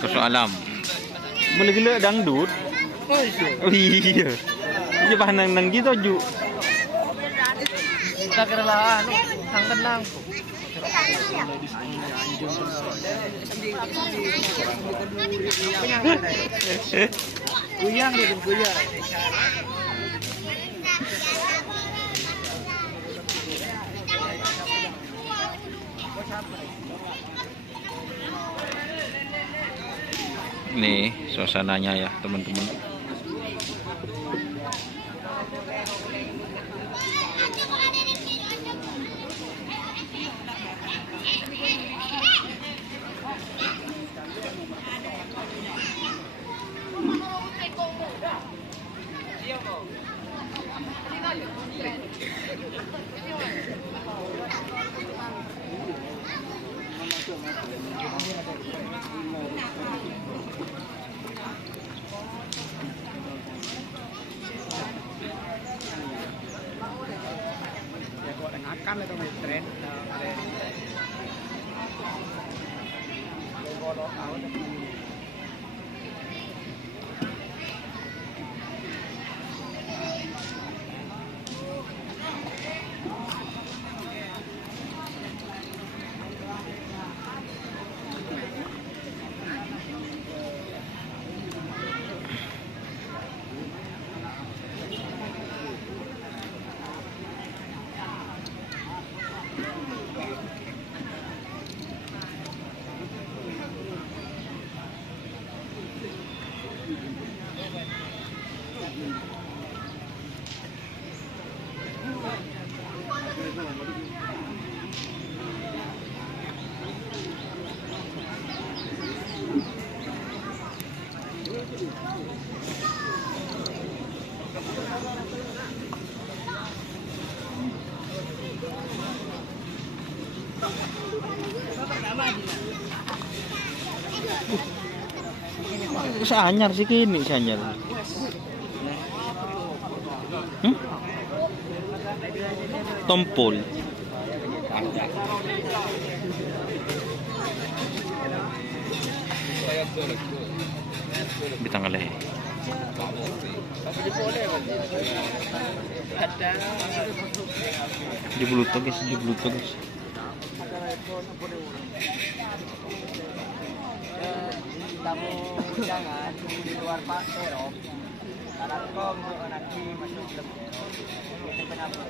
Terus alam. Boleh gila dangdut. Oh iya. Iya bahan nang gitu ju. Kita kerelaan, sang tenang. Guyang dia guyang. Nih suasananya ya teman-teman. Akan itu tren Anyar sih kini si anyar. Tompol. Bitang kalih. Di Bluetooth guys, di Bluetooth guys. Tamu jangan di luar Pak Serok. Karena kau nanti masuk ke Serok. Itu kenapa?